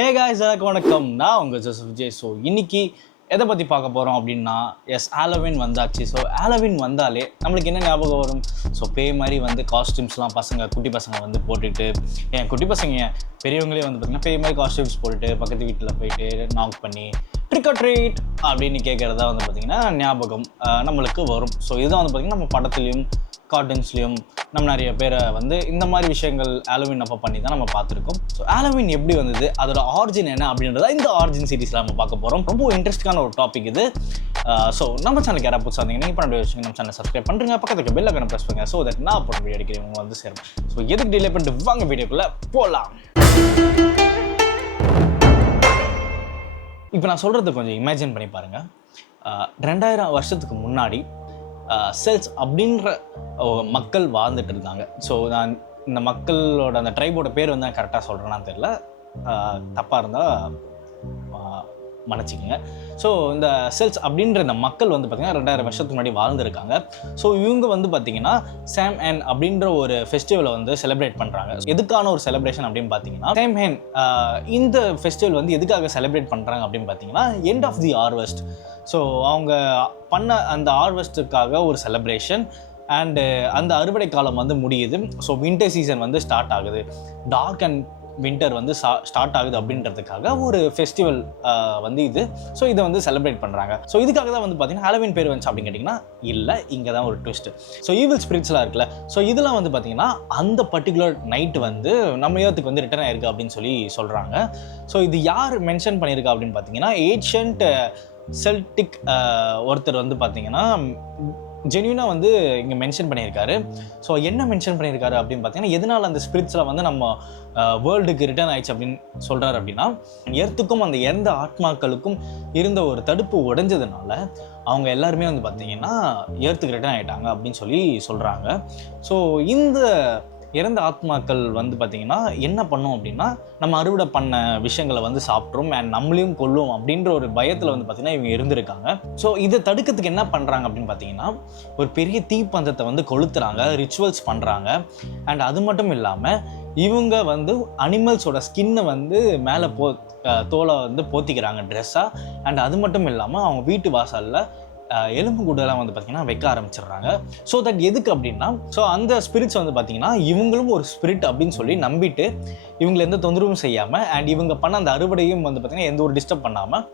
Hey guys, எல்லாருக்கும் வணக்கம். நான் உங்கள் ஜோசப் விஜய். ஸோ இன்னைக்கு எதை பற்றி பார்க்க போகிறோம் அப்படின்னா, ஹாலோவின் வந்தாச்சு. ஸோ ஹாலோவின் வந்தாலே நம்மளுக்கு என்ன ஞாபகம் வரும்? ஸோ பேய் மாதிரி காஸ்டியூம்ஸ்லாம் குட்டி பசங்க போட்டுட்டு, குட்டி பசங்க பெரியவங்களே பார்த்திங்கன்னா பேய் மாதிரி காஸ்டியூம்ஸ் போட்டுட்டு பக்கத்து வீட்டில் போயிட்டு நாக் பண்ணி ட்ரிக் ஆர் ட்ரீட் அப்படின்னு கேட்குறதா பார்த்திங்கன்னா ஞாபகம் நம்மளுக்கு வரும். ஸோ இதுதான் பார்த்திங்கன்னா நம்ம படத்துலேயும் கார்ட்டூன்ஸ்லேயும் நம்ம நிறைய பேரை இந்த மாதிரி விஷயங்கள் ஹாலோவின் அப்போ பண்ணி தான் நம்ம பார்த்துருக்கோம். ஸோ ஹாலோவின் எப்படி வந்தது, அதோட ஆரிஜின் என்ன அப்படின்றத இந்த ஆரிஜின் சீரிஸில் நம்ம பார்க்க போகிறோம். ரொம்ப இன்ட்ரெஸ்டிங்கான ஒரு டாபிக் இது. ஸோ நம்ம சேனலுக்கு யாராவது புதுசாக இருந்தீங்கன்னா நீங்கள் பண்ண விஷயம் நம்ம சேனல் சப்ஸ்கிரைப் பண்ணுறீங்க, பக்கத்துக்கு பெல் ஐக்கானை ப்ரெஸ் பண்ணுங்க. ஸோ தட் நான் போகிற வீடியோ அடிக்கிறவங்க சேரும். ஸோ எதுக்கு டிலே பண்ணிட்டு வாங்க வீடியோக்குள்ளே போகலாம். இப்போ நான் சொல்கிறது கொஞ்சம் இமேஜின் பண்ணி பாருங்கள். 2000 வருஷத்துக்கு முன்னாடி செல்ஸ் அப்படின்ற மக்கள் வாழ்ந்துட்டு இருந்தாங்க. ஸோ நான் இந்த மக்களோட அந்த ட்ரைபோட பேர் நான் கரெக்டாக சொல்கிறேன்னான்னு தெரியல, தப்பாக இருந்தால் மன்னிச்சிக்கங்க. ஸோ இந்த செல்ஸ் அப்படின்ற இந்த மக்கள் பார்த்திங்கன்னா 2000 வருஷத்துக்கு முன்னாடி வாழ்ந்துருக்காங்க. ஸோ இவங்க பார்த்திங்கன்னா சாம்ஹேன் அப்படின்ற ஒரு ஃபெஸ்டிவலை செலிப்ரேட் பண்ணுறாங்க. எதுக்கான ஒரு செலிப்ரேஷன் அப்படின்னு பார்த்தீங்கன்னா, சாம்ஹேன் இந்த ஃபெஸ்டிவல் எதுக்காக செலிப்ரேட் பண்ணுறாங்க அப்படின்னு பார்த்தீங்கன்னா, end of the harvest. So அவங்க பண்ண அந்த ஹார்வெஸ்ட்டுக்காக ஒரு செலிப்ரேஷன். அண்டு அந்த அறுவடை காலம் முடியுது. ஸோ வின்டர் சீசன் ஸ்டார்ட் ஆகுது. டார்க் அண்ட் வின்டர் ஸ்டார்ட் ஆகுது அப்படின்றதுக்காக ஒரு ஃபெஸ்டிவல் இது. ஸோ இதை செலிப்ரேட் பண்ணுறாங்க. ஸோ இதுக்காக தான் பார்த்தீங்கன்னா ஹாலோவின் பேர் வந்துச்சு அப்படின்னு கேட்டிங்கன்னா, இல்லை, இங்கே தான் ஒரு ட்விஸ்ட்டு. ஸோ ஈவில் ஸ்பிரிட்ஸ்லாம் இருக்குல்ல, ஸோ இதெல்லாம் பார்த்தீங்கன்னா அந்த பர்டிகுலர் நைட்டு நம்ம ஏத்துக்கு ரிட்டர்ன் ஆயிருக்கு அப்படின்னு சொல்கிறாங்க. ஸோ இது யார் மென்ஷன் பண்ணியிருக்கா அப்படின்னு பார்த்தீங்கன்னா, ஏன்ஷியன்ட் செல்டிக் ஒருத்தர் பார்த்தீங்கன்னா ஜென்யூனாக இங்கே மென்ஷன் பண்ணியிருக்காரு. ஸோ என்ன மென்ஷன் பண்ணியிருக்காரு அப்படின்னு பார்த்தீங்கன்னா, எதனால் அந்த ஸ்பிரிட்ஸில் நம்ம வேர்ல்டுக்கு ரிட்டர்ன் ஆயிடுச்சு அப்படின்னு சொல்கிறாரு அப்படின்னா, எர்த்துக்கும் அந்த இறந்த ஆத்மாக்களுக்கும் இருந்த ஒரு தடுப்பு உடைஞ்சதுனால அவங்க எல்லாருமே பார்த்தீங்கன்னா எர்த்துக்கு ரிட்டர்ன் ஆகிட்டாங்க அப்படின்னு சொல்கிறாங்க. ஸோ இந்த இறந்த ஆத்மாக்கள் பார்த்திங்கன்னா என்ன பண்ணும் அப்படின்னா, நம்ம அறுவடை பண்ண விஷயங்களை சாப்பிட்றோம் அண்ட் நம்மளையும் கொல்லும் அப்படின்ற ஒரு பயத்தில் பார்த்திங்கன்னா இவங்க இருந்திருக்காங்க. ஸோ இதை தடுக்கிறதுக்கு என்ன பண்ணுறாங்க அப்படின்னு பார்த்தீங்கன்னா, ஒரு பெரிய தீப்பந்தத்தை கொளுத்துறாங்க, ரிச்சுவல்ஸ் பண்ணுறாங்க. அண்ட் அது மட்டும் இல்லாமல் இவங்க அனிமல்ஸோட ஸ்கின்னை மேலே தோலை போத்திக்கிறாங்க ட்ரெஸ்ஸாக. அண்ட் அது மட்டும் இல்லாமல் அவங்க வீட்டு வாசலில் எலும்பு கூடெல்லாம் பார்த்திங்கன்னா வைக்க ஆரம்பிச்சிடுறாங்க. ஸோ தட் எதுக்கு அப்படின்னா, ஸோ அந்த ஸ்பிரிட்ஸ் பார்த்திங்கன்னா இவங்களும் ஒரு ஸ்பிரிட் அப்படின்னு நம்பிட்டு இவங்களை எந்த தொந்தரவும் செய்யாமல் அண்ட் இவங்க பண்ண அந்த அறுவடையும் பார்த்திங்கன்னா எந்த ஒரு டிஸ்டர்ப் பண்ணாமல்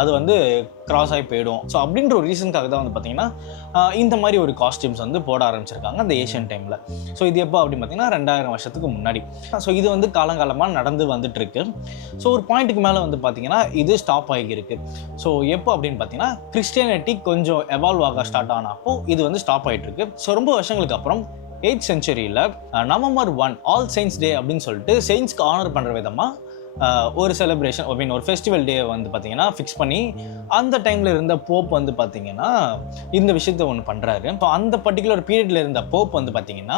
அது கிராஸ் ஆகி போயிடும். ஸோ அப்படின்ற ஒரு ரீசனுக்காக தான் பார்த்திங்கன்னா இந்த மாதிரி ஒரு காஸ்டியூம்ஸ் போட ஆரம்பிச்சிருக்காங்க அந்த ஏஷியன் டைமில். ஸோ இது எப்போ அப்படின்னு பார்த்திங்கன்னா 2000 வருஷத்துக்கு முன்னாடி. ஸோ இது காலங்காலமாக நடந்து வந்துட்டுருக்கு. ஸோ ஒரு பாயிண்ட்டுக்கு மேலே பார்த்திங்கன்னா இது ஸ்டாப் ஆகியிருக்கு. ஸோ எப்போ அப்படின்னு பார்த்தீங்கன்னா, கிறிஸ்டியானிட்டி கொஞ்சம் எவால்வ் ஆக ஸ்டார்ட் ஆனப்போ இது ஸ்டாப் ஆகிட்டு இருக்கு. ஸோ ரொம்ப வருஷங்களுக்கு அப்புறம் 8th செஞ்சுரியில் நவம்பர் 1 ஆல் செயின்ஸ் டே அப்படின்னு சொல்லிட்டு செயின்ஸ்க்கு ஆனர் பண்ணுற விதமாக ஒரு செலிப்ரேஷன் ஒரு ஃபெஸ்டிவல் டே பார்த்திங்கன்னா ஃபிக்ஸ் பண்ணி அந்த டைமில் இருந்த போப் பார்த்திங்கன்னா இந்த விஷயத்தை ஒன்று பண்ணுறாரு. இப்போ அந்த பர்டிகுலர் பீரியடில் இருந்த போப் பார்த்திங்கன்னா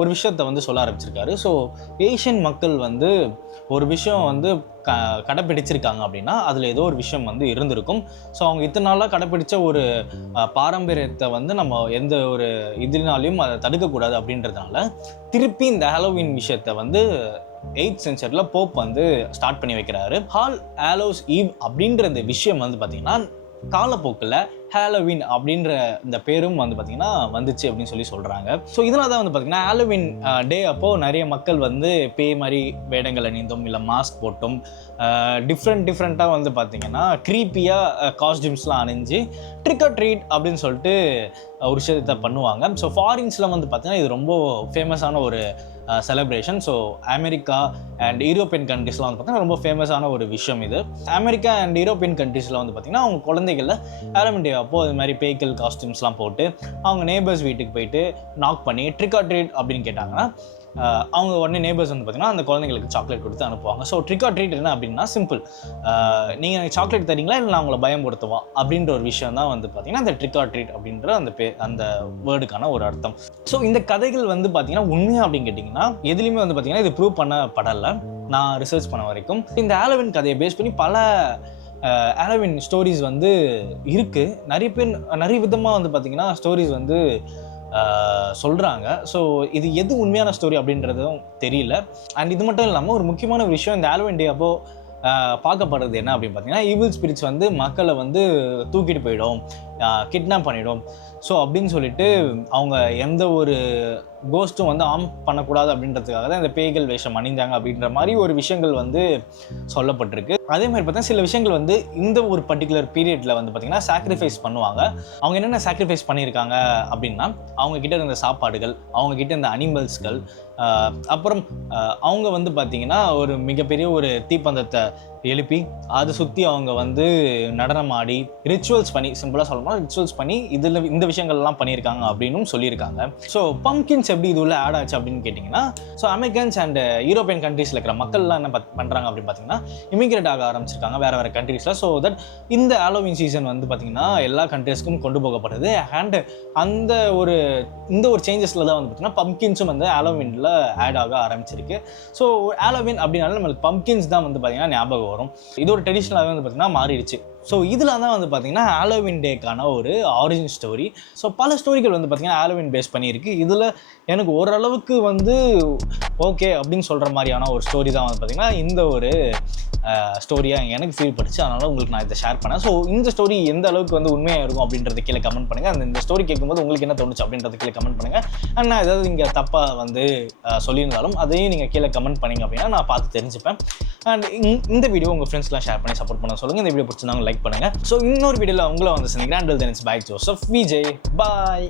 ஒரு விஷயத்தை சொல்ல ஆரம்பிச்சிருக்காரு. ஸோ ஏஷியன் மக்கள் ஒரு விஷயம் கடைப்பிடிச்சிருக்காங்க அப்படின்னா அதில் ஏதோ ஒரு விஷயம் இருந்திருக்கும். ஸோ அவங்க இத்தனை நாளாக கடைப்பிடிச்ச ஒரு பாரம்பரியத்தை நம்ம எந்த ஒரு இதனாலையும் அதை தடுக்கக்கூடாது அப்படின்றதுனால திருப்பி இந்த ஹாலோவின் விஷயத்தை 8th செஞ்சுரியில் போப் ஸ்டார்ட் பண்ணி வைக்கிறாரு. ஆல் ஹாலோஸ் ஈவ் அப்படின்ற இந்த விஷயம் பார்த்தீங்கன்னா காலப்போக்கில் ஹாலோவின் அப்படின்ற இந்த பேரும் பார்த்திங்கன்னா வந்துச்சு அப்படின்னு சொல்கிறாங்க. ஸோ இதனால தான் பார்த்திங்கன்னா ஹாலோவின் டே அப்போது நிறைய மக்கள் பேய் மாதிரி வேடங்கள் அணிந்தும் இல்லை மாஸ்க் போட்டும் டிஃப்ரெண்ட்டாக பார்த்திங்கன்னா க்ரீப்பியாக காஸ்டியூம்ஸ்லாம் அணிஞ்சு ட்ரிக் ஆர் ட்ரீட் அப்படின்னு சொல்லிட்டு ஒரு விஷயத்தை பண்ணுவாங்க. ஸோ ஃபாரின்ஸில் பார்த்திங்கன்னா இது ரொம்ப ஃபேமஸான ஒரு celebration. So America and European கண்ட்ரீஸ்லாம் பார்த்திங்கன்னா ரொம்ப ஃபேமஸான ஒரு விஷயம் இது. அமெரிக்கா அண்ட் யூரோப்பியன் கண்ட்ரீஸில் பார்த்திங்கன்னா அவங்க குழந்தைகளில் ஹாலோவின் டே அப்போது அது மாதிரி பேய்கள் காஸ்டியூம்ஸ்லாம் போட்டு அவங்க நேபர்ஸ் வீட்டுக்கு போயிட்டு நாக் பண்ணி ட்ரிக் ஆர் ட்ரீட் அப்படின்னு கேட்டாங்கன்னா அவங்க உடனே நேபர்ஸ் பார்த்திங்கன்னா அந்த குழந்தைங்களுக்கு சாக்லேட் கொடுத்து அனுப்புவாங்க. ஸோ ட்ரிக் ஆர் ட்ரீட் என்ன அப்படின்னா சிம்பிள், நீங்கள் எனக்கு சாக்லேட் தரீங்களா இல்லை நான் உங்களை பயம்படுத்துவா அப்படின்ற ஒரு விஷயம் தான் பார்த்திங்கன்னா அந்த ட்ரிக் ஆர் ட்ரீட் அப்படின்ற அந்த வேர்டுக்கான ஒரு அர்த்தம். ஸோ இந்த கதைகள் பார்த்திங்கன்னா உண்மையாக அப்படின்னு கேட்டிங்கன்னா எதுலேயுமே பார்த்திங்கன்னா இது ப்ரூவ் பண்ணப்படலை நான் ரிசர்ச் பண்ண வரைக்கும். இந்த ஹாலோவின் கதையை பேஸ் பண்ணி பல ஹாலோவின் ஸ்டோரிஸ் இருக்குது. நிறைய பேர் நிறைய விதமாக பார்த்திங்கன்னா ஸ்டோரிஸ் சொல்கிறாங்க. ஸோ இது எது உண்மையான ஸ்டோரி அப்படின்றதும் தெரியல. அண்ட் இது மட்டும் இல்லாமல் ஒரு முக்கியமான விஷயம், இந்த ஹாலோவீன் டே அப்போது பார்க்கப்படுறது என்ன அப்படின்னு பார்த்தீங்கன்னா, ஈவில் ஸ்பிரிட்ஸ் வந்து மக்களை வந்து தூக்கிட்டு போயிடும், கிட்னாப் பண்ணிடும். ஸோ அப்படின்னு சொல்லிட்டு அவங்க எந்த ஒரு கோஸ்ட்டும் வந்து ஆம் பண்ணக்கூடாது அப்படின்றதுக்காக தான் இந்த பேய்கள் வேஷம் அணிஞ்சாங்க அப்படின்ற மாதிரி ஒரு விஷயங்கள் வந்து சொல்லப்பட்டிருக்கு. அதே மாதிரி பார்த்தீங்கன்னா சில விஷயங்கள் வந்து இந்த ஒரு பர்டிகுலர் பீரியடில் வந்து பார்த்திங்கன்னா சாக்ரிஃபைஸ் பண்ணுவாங்க. அவங்க என்னென்ன சாக்ரிஃபைஸ் பண்ணியிருக்காங்க அப்படின்னா, அவங்கக்கிட்ட இருந்த சாப்பாடுகள், அவங்கக்கிட்ட இருந்த அனிமல்ஸ்கள், அப்புறம் அவங்க வந்து பார்த்திங்கன்னா ஒரு மிகப்பெரிய ஒரு தீப்பந்தத்தை எழுப்பி அதை சுற்றி அவங்க வந்து நடனம் ஆடி ரிச்சுவல்ஸ் பண்ணி, சிம்பிளாக சொல்லணும்னா ரிச்சுவல்ஸ் பண்ணி இதில் இந்த விஷயங்கள்லாம் பண்ணியிருக்காங்க அப்படின்னும் சொல்லியிருக்காங்க. ஸோ பம்கின்ஸ் எப்படி இது உள்ள ஆட் ஆச்சு அப்படின்னு கேட்டிங்கன்னா, ஸோ அமெரிக்கன்ஸ் அண்ட் யூரோப்பியன் கண்ட்ரீஸில் இருக்கிற மக்கள்லாம் என்ன பண்ணுறாங்க அப்படின்னு பார்த்தீங்கன்னா, இமிகிரேட் ஆக ஆரம்பிச்சிருக்காங்க வேறு கண்ட்ரீஸில். ஸோ தட் இந்த ஹாலோவீன் சீசன் வந்து பார்த்திங்கன்னா எல்லா கண்ட்ரீஸ்க்கும் கொண்டு போகப்படுது. அண்ட் இந்த ஒரு சேஞ்சஸில் தான் வந்து பார்த்திங்கன்னா பம்கின்ஸும் வந்து ஹாலோவீனில் ஆட் ஆக ஆரம்பிச்சிருக்கு. ஸோ ஹாலோவீன் அப்படின்னால நம்மளுக்கு பம்கின்ஸ் தான் வந்து பார்த்திங்கன்னா ஞாபகம் வரும். இது ஒரு ட்ரெடிஷ்னலாகவே வந்து பார்த்திங்கன்னா மாறிடுச்சு. ஸோ இதில் தான் வந்து பார்த்திங்கன்னா ஹாலோவீன் டேக்கான ஒரு ஆரிஜின் ஸ்டோரி. ஸோ பல ஸ்டோரிகள் வந்து பார்த்திங்கன்னா ஹாலோவீன் பேஸ் பண்ணியிருக்கு. இதில் எனக்கு ஓரளவுக்கு வந்து ஓகே அப்படின்னு சொல்கிற மாதிரியான ஒரு ஸ்டோரி தான் வந்து பார்த்திங்கன்னா இந்த ஒரு ஸ்டோரியாக எனக்கு ஃபீல் பண்ணிச்சு. அதனால் உங்களுக்கு நான் இதை ஷேர் பண்ணேன். ஸோ இந்த ஸ்டோரி எந்த அளவுக்கு வந்து உண்மையாக இருக்கும் அப்படின்றது கீழே கமெண்ட் பண்ணுங்கள். இந்த ஸ்டோரி கேட்கும்போது உங்களுக்கு என்ன தோணுச்சு அப்படின்றது கீழே கமெண்ட் பண்ணுங்கள். அண்ட் நான் ஏதாவது இங்கே தப்பாக வந்து சொல்லியிருந்தாலும் அதையும் நீங்கள் கீழே கமெண்ட் பண்ணிங்க அப்படின்னா நான் பார்த்து தெரிஞ்சுப்பேன். அண்ட் இந்த வீடியோ உங்கள் ஃப்ரெண்ட்ஸ்லாம் ஷேர் பண்ணி சப்போர்ட் பண்ண சொல்லுங்கள். இந்த வீடியோ பிடிச்சிருந்தாங்க லைக் பண்ணுங்கள். ஸோ இன்னொரு வீடியோவில் உங்களை வந்து சந்திக்கிறேன். Until then it's by Joseph Vijay. Bye.